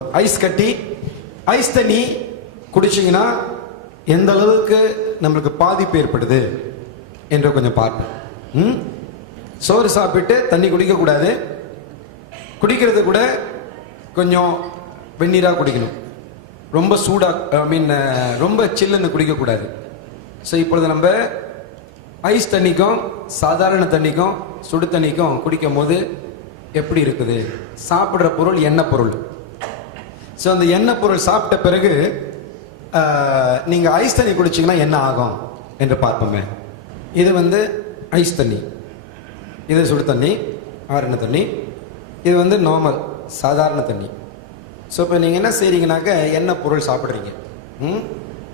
Ice கட்டி ice தண்ணி குடிச்சிங்கன்னா எந்த அளவுக்கு நம்மளுக்கு பாதிப்பு ஏற்படுது என்று கொஞ்சம் பார்ப்போம். சோறு சாப்பிட்டு தண்ணி குடிக்கக்கூடாது. குடிக்கிறது கூட கொஞ்சம் வெந்நீராக குடிக்கணும். ரொம்ப சூடாக ரொம்ப சில்லுன்னு குடிக்கக்கூடாது. ஸோ இப்பொழுது நம்ம ஐஸ் தண்ணிக்கும் சாதாரண தண்ணிக்கும் சுடு தண்ணிக்கும் குடிக்கும் போது எப்படி இருக்குது? சாப்பிட்ற பொருள் எண்ணெய் பொருள். ஸோ அந்த எண்ணெய் பொருள் சாப்பிட்ட பிறகு நீங்கள் ஐஸ் தண்ணி குடிச்சிங்கன்னா என்ன ஆகும் என்று பார்ப்போமே. இது ஐஸ் தண்ணி, இது சுடு தண்ணி, ஆறுன தண்ணி. இது நார்மல் சாதாரண தண்ணி. ஸோ இப்போ நீங்கள் என்ன செய்கிறீங்கனாக்க எண்ணெய் பொருள் சாப்பிட்றீங்க.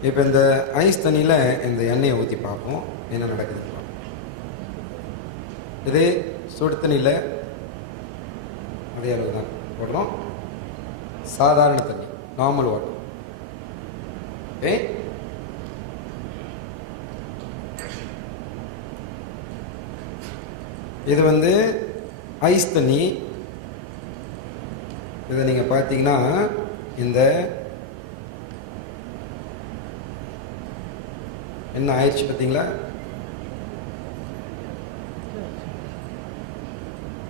இப்போ இந்த ஐஸ் தண்ணியில் இந்த எண்ணெயை ஊற்றி பார்ப்போம் என்ன நடக்குது. இதே சுடு தண்ணியில் அதே அளவு தான் போடுறோம். சாதாரண தண்ணி, நார்மல் வாட்டர். ஓகே, இது ஐஸ் தண்ணி. இதை நீங்கள் பார்த்தீங்கன்னா இந்த என்ன ஆயிடுச்சு பார்த்தீங்களா?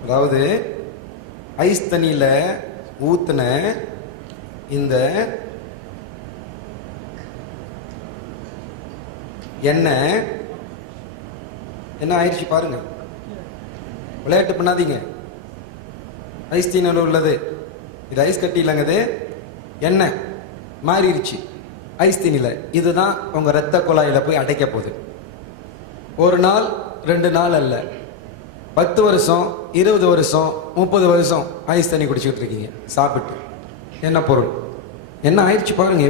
அதாவது ஐஸ் தண்ணியில் ஊற்றின இந்த எண்ணெய் என்ன ஆயிடுச்சு பாருங்க. விளையாட்டு பண்ணாதீங்க. ஐஸ் தண்ணியில் உள்ளது இது ஐஸ் கட்டி இல்லைங்க, இது எண்ணெய் மாறிடுச்சு ஐஸ் தண்ணியில். இதுதான் உங்க இரத்த குழாயில போய் அடைக்க போகுது. ஒரு நாள் 2 நாள் அல்ல, 10 வருஷம் 20 வருஷம் 30 வருஷம் ஐஸ் தண்ணி குடிச்சுக்கிட்டு இருக்கீங்க சாப்பிட்டு. என்ன பொருள் என்ன ஆயிடுச்சு பாருங்க.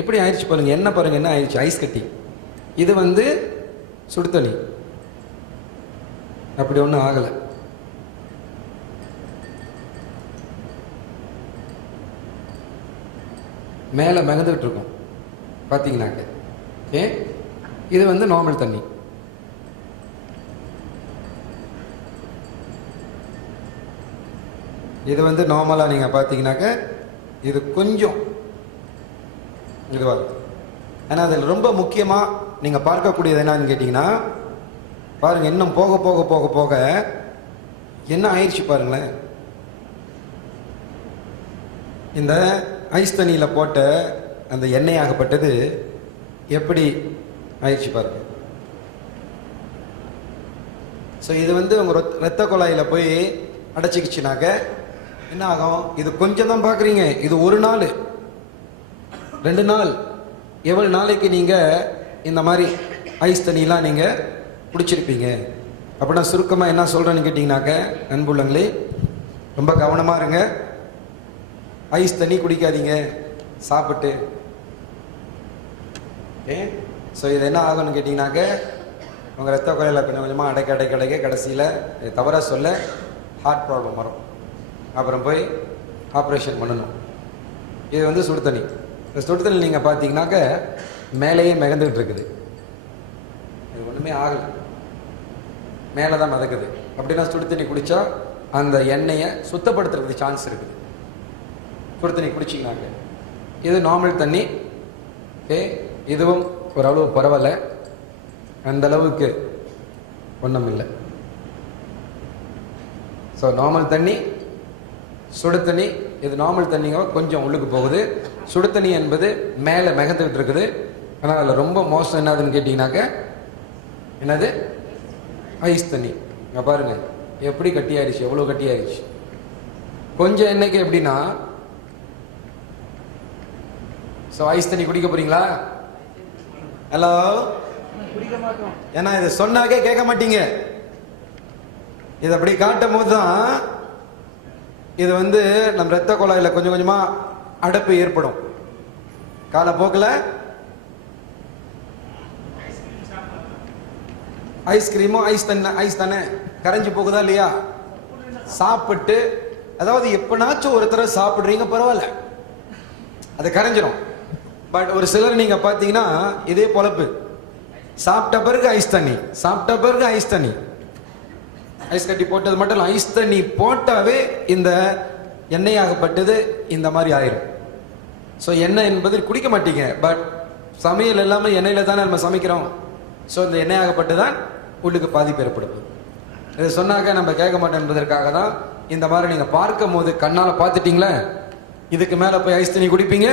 எப்படி ஆயிடுச்சு பாருங்க. என்ன பாருங்க என்ன ஆயிடுச்சு. ஐஸ் கட்டி. இது சுடு தண்ணி. அப்படி ஒன்றும் ஆகலை. மேலே மிதந்துட்டு இருக்கும் பார்த்தீங்கன்னாக்க. ஓகே, இது நார்மல் தண்ணி. இது நார்மலாக நீங்கள் பார்த்தீங்கன்னாக்க இது கொஞ்சம் இதுவாக இருக்குது. ஏன்னா அதில் ரொம்ப முக்கியமாக நீங்கள் பார்க்கக்கூடியது என்னன்னு கேட்டிங்கன்னா பாருங்கள், இன்னும் போக போக போக போக என்ன ஆயிடுச்சு பாருங்களேன். இந்த ஐஸ் தண்ணியில் போட்ட அந்த எண்ணெய் ஆகப்பட்டது எப்படி ஆயிடுச்சு பாருங்க. ஸோ இது உங்கள் இரத்த குழாயில் போய் அடைச்சிக்கிச்சுனாக்க என்ன ஆகும்? இது கொஞ்சம் தான் பார்க்குறீங்க. இது 1 நாள் 2 நாள் எவ்வளோ நாளைக்கு நீங்கள் இந்த மாதிரி ஐஸ் தண்ணிலாம் நீங்கள் குடிச்சிருப்பீங்க. அப்படின்னா சுருக்கமாக என்ன சொல்கிறேன்னு கேட்டிங்கனாக்க, அன்புள்ளங்களே ரொம்ப கவனமாக இருங்க. ஐஸ் தண்ணி குடிக்காதீங்க சாப்பிட்டு. ஓகே, ஸோ இது என்ன ஆகும்னு கேட்டிங்கனாக்க உங்கள் ரத்த குழாயில் கொஞ்சம் கொஞ்சமாக அடைக்க கடைசியில் தவறாக சொல்ல ஹார்ட் ப்ராப்ளம் வரும். அப்புறம் போய் ஆப்ரேஷன் பண்ணணும். இது சுடு தண்ணி. இந்த சுடு தண்ணி நீங்கள் பார்த்தீங்கன்னாக்க மேலேயே மிதந்துக்கிட்டு இருக்குது. இது ஒன்றுமே ஆகலை, மேலே தான் மிதக்குது. அப்படின்னா சுடு தண்ணி குடித்தா அந்த எண்ணெயை சுத்தப்படுத்துறதுக்கு சான்ஸ் இருக்குது. சுடு தண்ணி குடிச்சிங்கனாக்க இது நார்மல் தண்ணி. ஓகே, இதுவும் ஓரளவு பரவாயில்ல, அந்த அளவுக்கு ஒன்றும் இல்லை. ஸோ நார்மல் தண்ணி, சுடு தண்ணி. இது நார்மல் தண்ணிங்க கொஞ்சம் உள்ளுக்கு போகுது. சுடு தண்ணி என்பது மேலே மிதந்துக்கிட்டு இருக்குது. ஆனால் அதில் ரொம்ப மோசம் என்னதுன்னு கேட்டிங்கனாக்க என்னது? ஐஸ் தண்ணி. இங்கே பாருங்கள் எப்படி கட்டியாயிருச்சு, எவ்வளோ கட்டியாயிருச்சு. கொஞ்சம் எண்ணெய்க்கு எப்படின்னா, ஸோ ஐஸ் தண்ணி குடிக்க போறீங்களா? ஹலோ, ஏன்னா இதை சொன்னாக்கே கேட்க மாட்டீங்க. இது அப்படி காட்டும் போது தான் இது நம்ம இரத்த குழாயில் கொஞ்சம் கொஞ்சமா அடைப்பு ஏற்படும். காலப்போக்கில் ஐஸ்கிரீமும் ஐஸ் தானே கரைஞ்சு போகுதா இல்லையா? சாப்பிட்டு, அதாவது எப்பனாச்சும் ஒருத்தர் சாப்பிடுறீங்க பரவாயில்ல, அது கரைஞ்சிரும். பட் ஒரு சிலர் நீங்க பார்த்தீங்கன்னா இதே பொழப்பு. சாப்பிட்ட பிறகு ஐஸ் தண்ணி, சாப்பிட்ட பிறகு ஐஸ் தண்ணி. ஐஸ் கட்டி போட்டது மட்டும் இல்லை, ஐஸ் தண்ணி போட்டாவே இந்த எண்ணெயாகப்பட்டது இந்த மாதிரி ஆயிரும். ஸோ எண்ணெய் என்பது குடிக்க மாட்டீங்க, பட் சமையல் எல்லாமே எண்ணெயில தானே நம்ம சமைக்கிறோம். ஸோ இந்த எண்ணெயாகப்பட்டு தான் உள்ளுக்கு பாதிப்பு ஏற்படுது. இதை சொன்னாக்க நம்ம கேட்க மாட்டோம் என்பதற்காக தான் இந்த மாதிரி நீங்க பார்க்கும் போது கண்ணால பார்த்துட்டீங்களே, இதுக்கு மேல போய் ஐஸ் தண்ணி குடிப்பீங்க?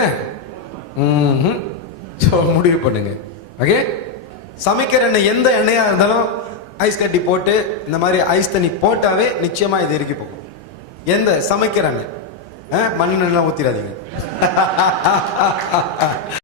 ஸோ முடிவு பண்ணுங்க. ஓகே, சமைக்கிற எண்ணெய் எந்த எண்ணெயா இருந்தாலும் ஐஸ் கட்டி போட்டு இந்த மாதிரி ஐஸ் தண்ணி போட்டாவே நிச்சயமா இது இறுக்கி போகும். எந்த சமைக்கிற எண்ணெய், மண்ணெண்ணெய் ஊத்திராதீங்க.